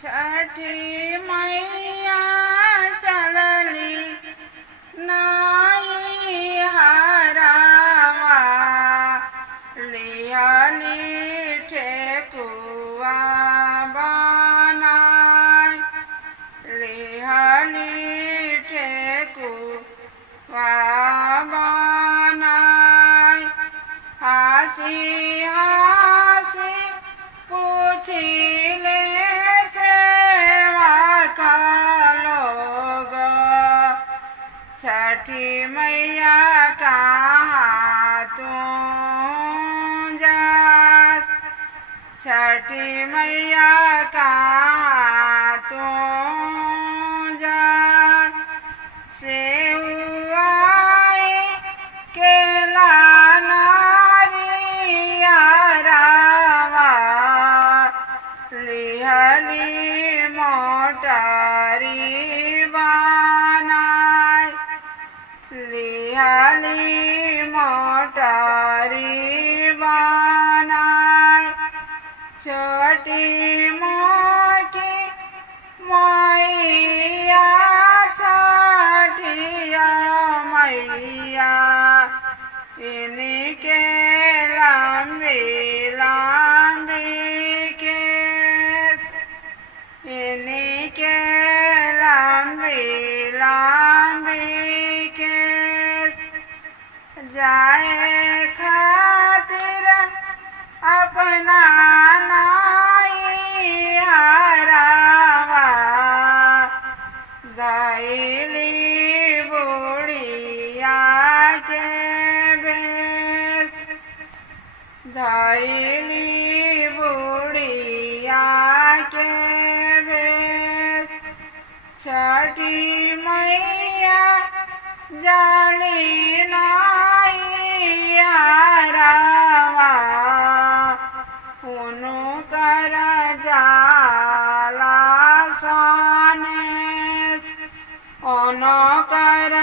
छठी मैया चलली नाई हरावा लिहली ठेकुआ बनाय लिहली ठेकुआ बनाय हंसी हंसी पूछिले छठी मैया कहाँ तू जास छठी मैया कहाँ तू जास सेउआई केला नारियरवा लिहली मोटरी लिहली मोटरी बनाय छोटी मोटी मैया छठिया मैया इनके लंबी लंबी केस इनके लंबी लंबी जाए खातिर अपना नाई हरावा गईली बुढ़िया के बेस गईली बुढ़िया के बेस छठी मैया जाली हरावा उनु कर जाला सनेस उनु कर